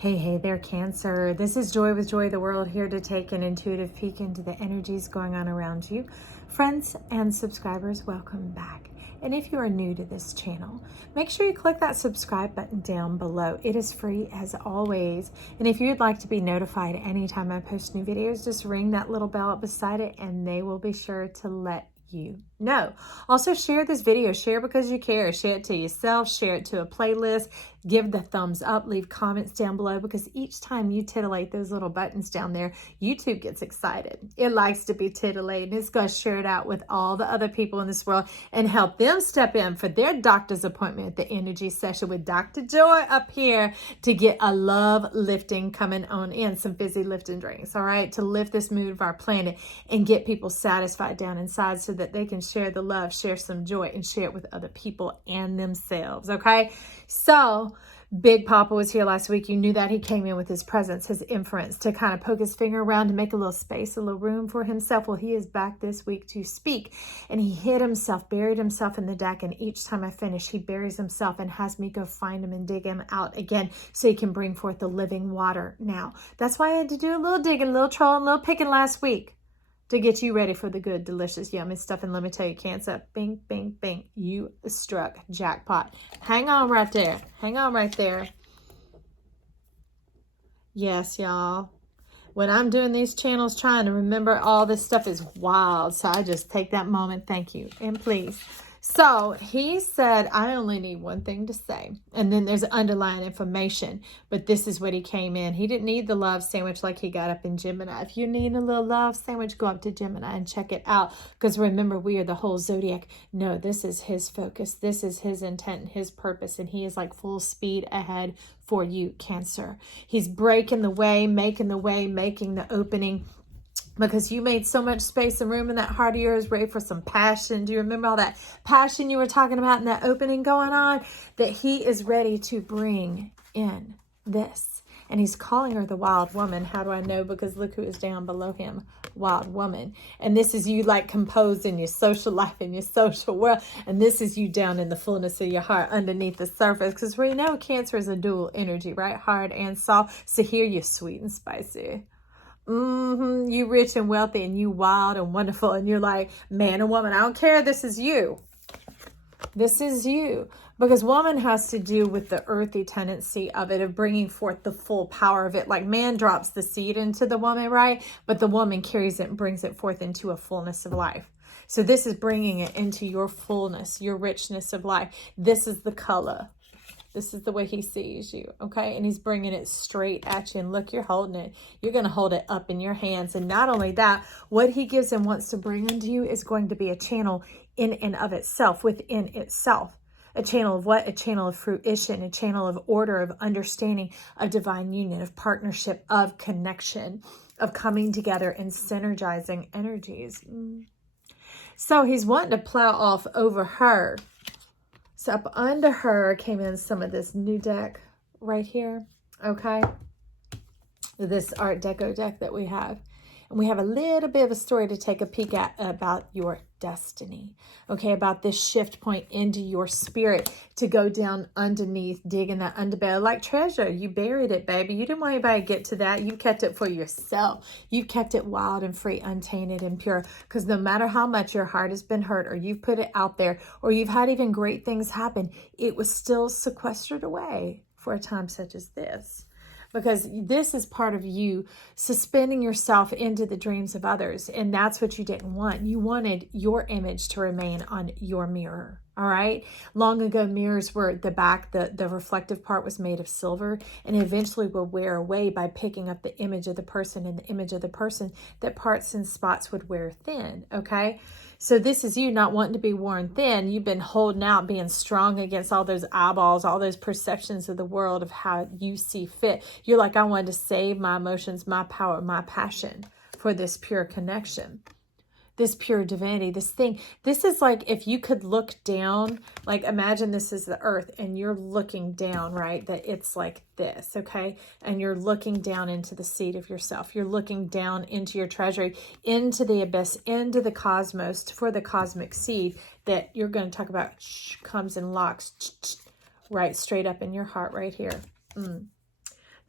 Hey there, Cancer. This is Joy with Joy the World, here to take an intuitive peek into the energies going on around you. Friends and subscribers, welcome back. And if you are new to this channel, make sure you click that subscribe button down below. It is free as always. And if you'd like to be notified anytime I post new videos, just ring that little bell up beside it and they will be sure to let you know. Also, share this video. Share because you care. Share it to yourself. Share it to a playlist. Give the thumbs up. Leave comments down below, because each time you titillate those little buttons down there, YouTube gets excited. It likes to be titillated. It's going to share it out with all the other people in this world and help them step in for their doctor's appointment at the energy session with Dr. Joy up here to get a love lifting coming on in, some busy lifting drinks, all right, to lift this mood of our planet and get people satisfied down inside so that they can share the love, share some joy, and share it with other people and themselves, okay? So Big Papa was here last week. You knew that. He came in with his presence, his inference, to kind of poke his finger around to make a little space, a little room for himself. Well, he is back this week to speak, and he hid himself, buried himself in the deck, and each time I finish, he buries himself and has me go find him and dig him out again so he can bring forth the living water now. That's why I had to do a little digging, a little trolling, a little picking last week to get you ready for the good, delicious, yummy stuff. And let me tell you, Cancer, bing, bing, bing, you struck jackpot. Hang on right there. Hang on right there. Yes, y'all. When I'm doing these channels, trying to remember all this stuff is wild. So I just take that moment. Thank you. And please. So he said, I only need one thing to say. And then there's underlying information. But this is what he came in. He didn't need the love sandwich like he got up in Gemini. If you need a little love sandwich, go up to Gemini and check it out. Because remember, we are the whole zodiac. No, this is his focus. This is his intent, his purpose. And he is like full speed ahead for you, Cancer. He's breaking the way, making the opening. Because you made so much space and room in that heart of yours, ready for some passion. Do you remember all that passion you were talking about in that opening going on? That he is ready to bring in this. And he's calling her the wild woman. How do I know? Because look who is down below him. Wild woman. And this is you like composed in your social life, in your social world. And this is you down in the fullness of your heart underneath the surface. Because we know Cancer is a dual energy, right? Hard and soft. So here you're sweet and spicy. You rich and wealthy, and you wild and wonderful, and you're like, man and woman, I don't care, this is you. This is you. Because woman has to do with the earthy tendency of it, of bringing forth the full power of it. Like man drops the seed into the woman, right? But the woman carries it and brings it forth into a fullness of life. So this is bringing it into your fullness, your richness of life. This is the color. This is the way he sees you, okay? And he's bringing it straight at you. And look, you're holding it. You're going to hold it up in your hands. And not only that, what he gives and wants to bring into you is going to be a channel in and of itself, within itself. A channel of what? A channel of fruition, a channel of order, of understanding, of divine union, of partnership, of connection, of coming together and synergizing energies. So he's wanting to plow off over her. So up under her came in some of this new deck right here, okay? This Art Deco deck that we have. And we have a little bit of a story to take a peek at about your destiny, okay? About this shift point into your spirit to go down underneath, digging that underbelly like treasure. You buried it, baby. You didn't want anybody to get to that. You kept it for yourself. You kept it wild and free, untainted and pure. Because no matter how much your heart has been hurt, or you've put it out there, or you've had even great things happen, it was still sequestered away for a time such as this. Because this is part of you suspending yourself into the dreams of others. And that's what you didn't want. You wanted your image to remain on your mirror. All right. Long ago, mirrors were the back, the reflective part was made of silver, and eventually will wear away by picking up the image of the person, and the image of the person, that parts and spots would wear thin. Okay. So this is you not wanting to be worn thin. You've been holding out, being strong against all those eyeballs, all those perceptions of the world of how you see fit. You're like, I wanted to save my emotions, my power, my passion for this pure connection. This pure divinity, this thing. This is like if you could look down, like imagine this is the earth and you're looking down, right? That it's like this, okay? And you're looking down into the seed of yourself. You're looking down into your treasury, into the abyss, into the cosmos, for the cosmic seed that you're going to talk about comes and locks right straight up in your heart right here.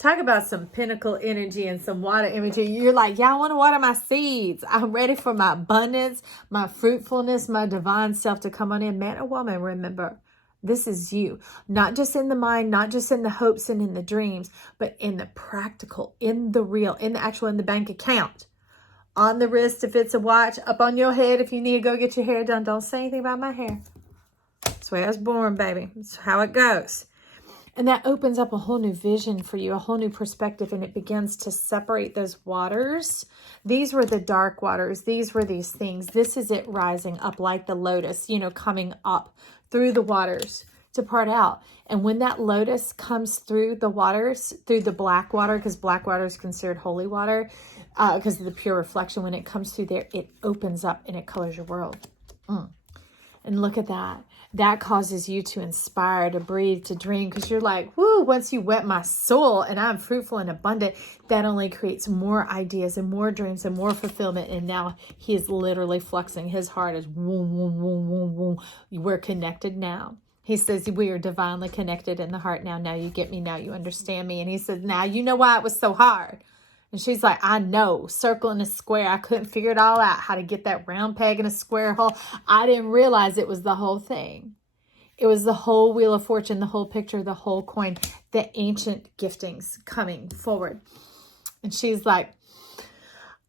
Talk about some pinnacle energy and some water energy. You're like, yeah, I want to water my seeds. I'm ready for my abundance, my fruitfulness, my divine self to come on in. Man or woman, remember, this is you. Not just in the mind, not just in the hopes and in the dreams, but in the practical, in the real, in the actual, in the bank account. On the wrist if it's a watch, up on your head if you need to go get your hair done. Don't say anything about my hair. That's the way I was born, baby. That's how it goes. And that opens up a whole new vision for you, a whole new perspective, and it begins to separate those waters. These were the dark waters. These were these things. This is it rising up like the lotus, coming up through the waters to part out. And when that lotus comes through the waters, through the black water, because black water is considered holy water, because of the pure reflection, when it comes through there, it opens up and it colors your world. And look at that. That causes you to inspire, to breathe, to dream, because you're like, whoo, once you wet my soul and I'm fruitful and abundant, that only creates more ideas and more dreams and more fulfillment. And now he is literally flexing. His heart is boom, boom, boom, boom, boom. We're connected now. He says, we are divinely connected in the heart now. Now you get me. Now you understand me. And he says, now you know why it was so hard. And she's like, I know, circle and a square. I couldn't figure it all out, how to get that round peg in a square hole. I didn't realize it was the whole thing. It was the whole Wheel of Fortune, the whole picture, the whole coin, the ancient giftings coming forward. And she's like,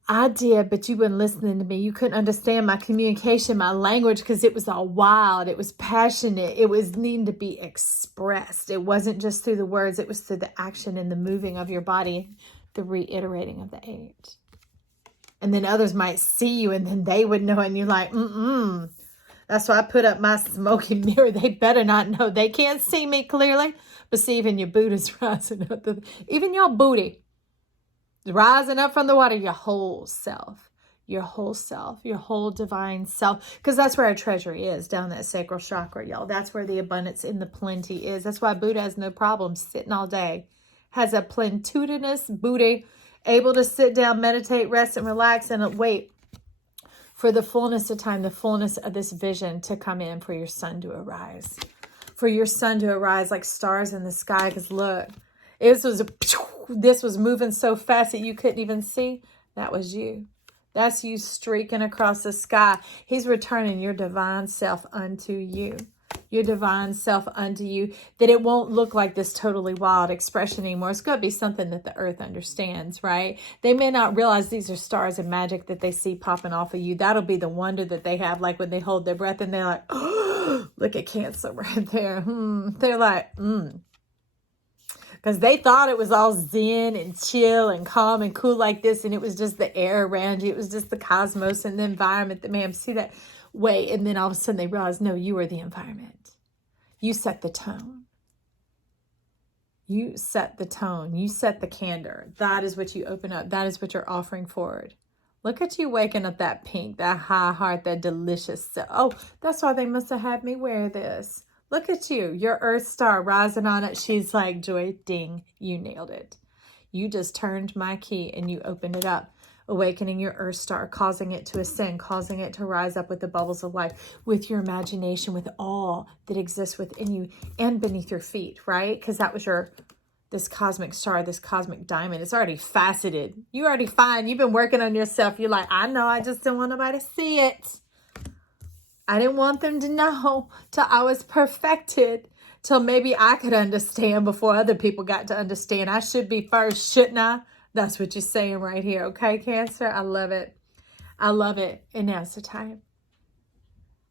I did, but you weren't listening to me. You couldn't understand my communication, my language, because it was all wild. It was passionate. It was needing to be expressed. It wasn't just through the words. It was through the action and the moving of your body. The reiterating of the 8. And then others might see you and then they would know, and you're like, That's why I put up my smoky mirror. They better not know. They can't see me clearly. But see, even your Buddha's rising up. Even your booty rising up from the water. Your whole self. Your whole self. Your whole divine self. Because that's where our treasure is. Down that sacral chakra, y'all. That's where the abundance and the plenty is. That's why Buddha has no problem sitting all day. Has a plenitudinous booty, able to sit down, meditate, rest, and relax, and wait for the fullness of time, the fullness of this vision to come in, for your sun to arise. For your sun to arise like stars in the sky. Because look, this was moving so fast that you couldn't even see. That was you. That's you streaking across the sky. He's returning your divine self unto you. Your divine self unto you, that it won't look like this totally wild expression anymore. It's going to be something that the earth understands, right? They may not realize these are stars and magic that they see popping off of you. That'll be the wonder that they have, like when they hold their breath and they're like, oh, look at Cancer right there. They're like, because they thought it was all zen and chill and calm and cool like this, and it was just the air around you. It was just the cosmos and the environment that made them see that way. And then all of a sudden they realize, no, you are the environment. You set the tone. You set the tone. You set the candor. That is what you open up. That is what you're offering forward. Look at you waking up that pink, that high heart, that delicious. Oh, that's why they must have had me wear this. Look at you. Your earth star rising on it. She's like, Joy, ding, you nailed it. You just turned my key and you opened it up. Awakening your earth star, causing it to ascend, causing it to rise up with the bubbles of life, with your imagination, with all that exists within you and beneath your feet, right? Because that was this cosmic star, this cosmic diamond. It's already faceted. You already fine. You've been working on yourself. You're like, I know, I just didn't want nobody to see it. I didn't want them to know till I was perfected, till maybe I could understand before other people got to understand. I should be first, shouldn't I? That's what you're saying right here. Okay, Cancer? I love it. I love it. And now's the time.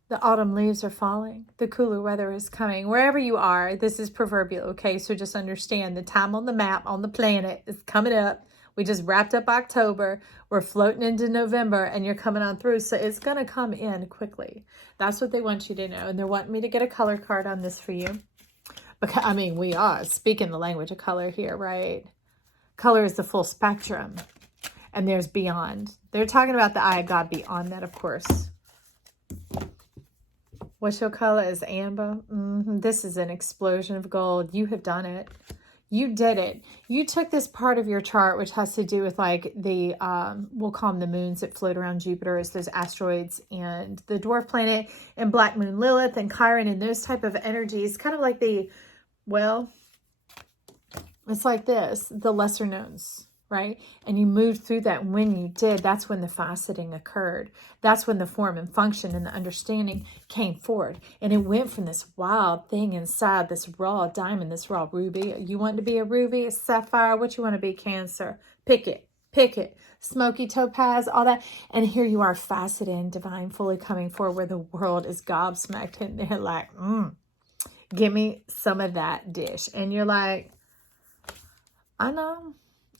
The autumn leaves are falling. The cooler weather is coming. Wherever you are, this is proverbial. Okay, so just understand the time on the map, on the planet is coming up. We just wrapped up October. We're floating into November and you're coming on through. So it's going to come in quickly. That's what they want you to know. And they're wanting me to get a color card on this for you. Because, I mean, we are speaking the language of color here, right? Color is the full spectrum, and there's beyond. They're talking about the eye of God beyond that, of course. What's your color? Is amber. This is an explosion of gold. You have done it. You did it. You took this part of your chart, which has to do with like the, we'll call them the moons that float around Jupiter. It's those asteroids and the dwarf planet and Black Moon Lilith and Chiron and those type of energies. Kind of like the, well, It's like this, the lesser knowns, right? And you moved through that. And when you did, that's when the faceting occurred. That's when the form and function and the understanding came forward. And it went from this wild thing inside, this raw diamond, this raw ruby. You want to be a ruby, a sapphire, what you want to be, Cancer? Pick it, pick it. Smoky topaz, all that. And here you are, faceted and divine, fully coming forward where the world is gobsmacked. And they're like, give me some of that dish. And you're like, I know.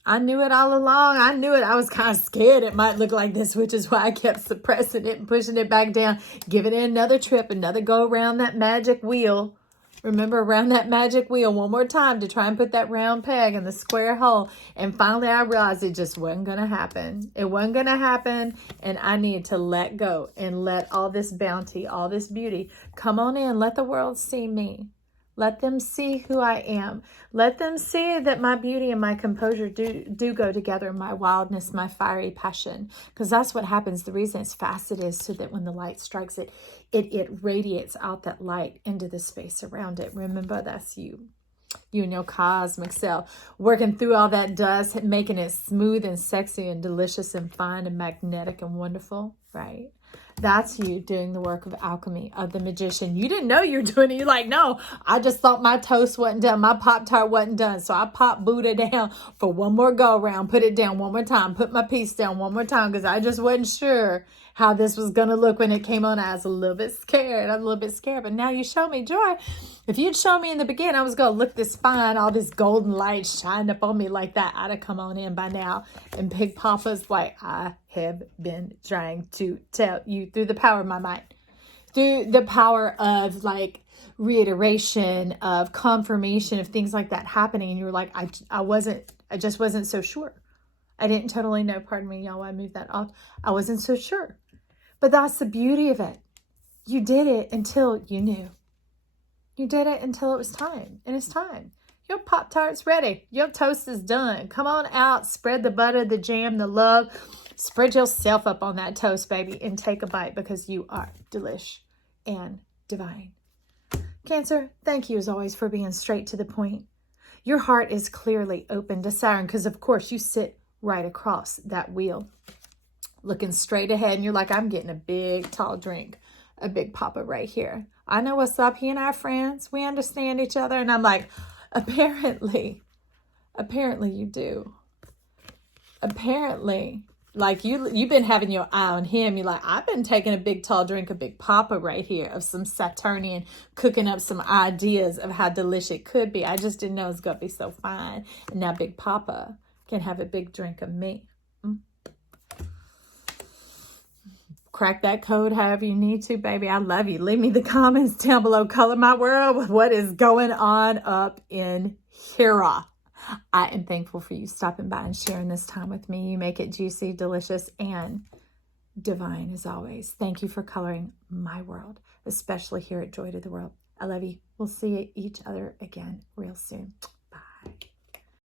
I knew it all along. I knew it. I was kind of scared it might look like this, which is why I kept suppressing it and pushing it back down, giving it another trip, another go around that magic wheel. Remember, around that magic wheel one more time to try and put that round peg in the square hole. And finally, I realized it just wasn't going to happen. It wasn't going to happen. And I needed to let go and let all this bounty, all this beauty come on in. Let the world see me. Let them see who I am. Let them see that my beauty and my composure do go together, my wildness, my fiery passion. Because that's what happens. The reason it's faceted is so that when the light strikes it, it radiates out that light into the space around it. Remember, that's you. You and your cosmic self. Working through all that dust, making it smooth and sexy and delicious and fine and magnetic and wonderful, right? That's you doing the work of alchemy, of the magician. You didn't know you were doing it. You're like, no, I just thought my toast wasn't done. My Pop-Tart wasn't done. So I popped Buddha down for one more go around, put it down one more time, put my piece down one more time because I just wasn't sure how this was going to look when it came on. I was a little bit scared. I'm a little bit scared. But now you show me joy. If you'd shown me in the beginning, I was going to look this fine, all this golden light shine up on me like that. I'd have come on in by now. And Big Papa's like, I have been trying to tell you through the power of my mind, through the power of like reiteration, of confirmation, of things like that happening. And you were like, I just wasn't so sure. I didn't totally know. Pardon me, y'all. I moved that off. I wasn't so sure. But that's the beauty of it. You did it until you knew. You did it until it was time. And it's time. Your Pop-Tart's ready. Your toast is done. Come on out. Spread the butter, the jam, the love. Spread yourself up on that toast, baby. And take a bite because you are delish and divine. Cancer, thank you as always for being straight to the point. Your heart is clearly open to Saturn because, of course, you sit right across that wheel, looking straight ahead. And you're like, I'm getting a big, tall drink, a Big Papa right here. I know what's up. He and I are friends. We understand each other. And I'm like, apparently you do. Apparently, like you've been having your eye on him. You're like, I've been taking a big, tall drink of Big Papa right here of some Saturnian, cooking up some ideas of how delicious it could be. I just didn't know it's going to be so fine. And now Big Papa can have a big drink of me. Crack that code however you need to, baby. I love you. Leave me the comments down below. Color my world with what is going on up in here. I am thankful for you stopping by and sharing this time with me. You make it juicy, delicious, and divine as always. Thank you for coloring my world, especially here at Joy to the World. I love you. We'll see each other again real soon.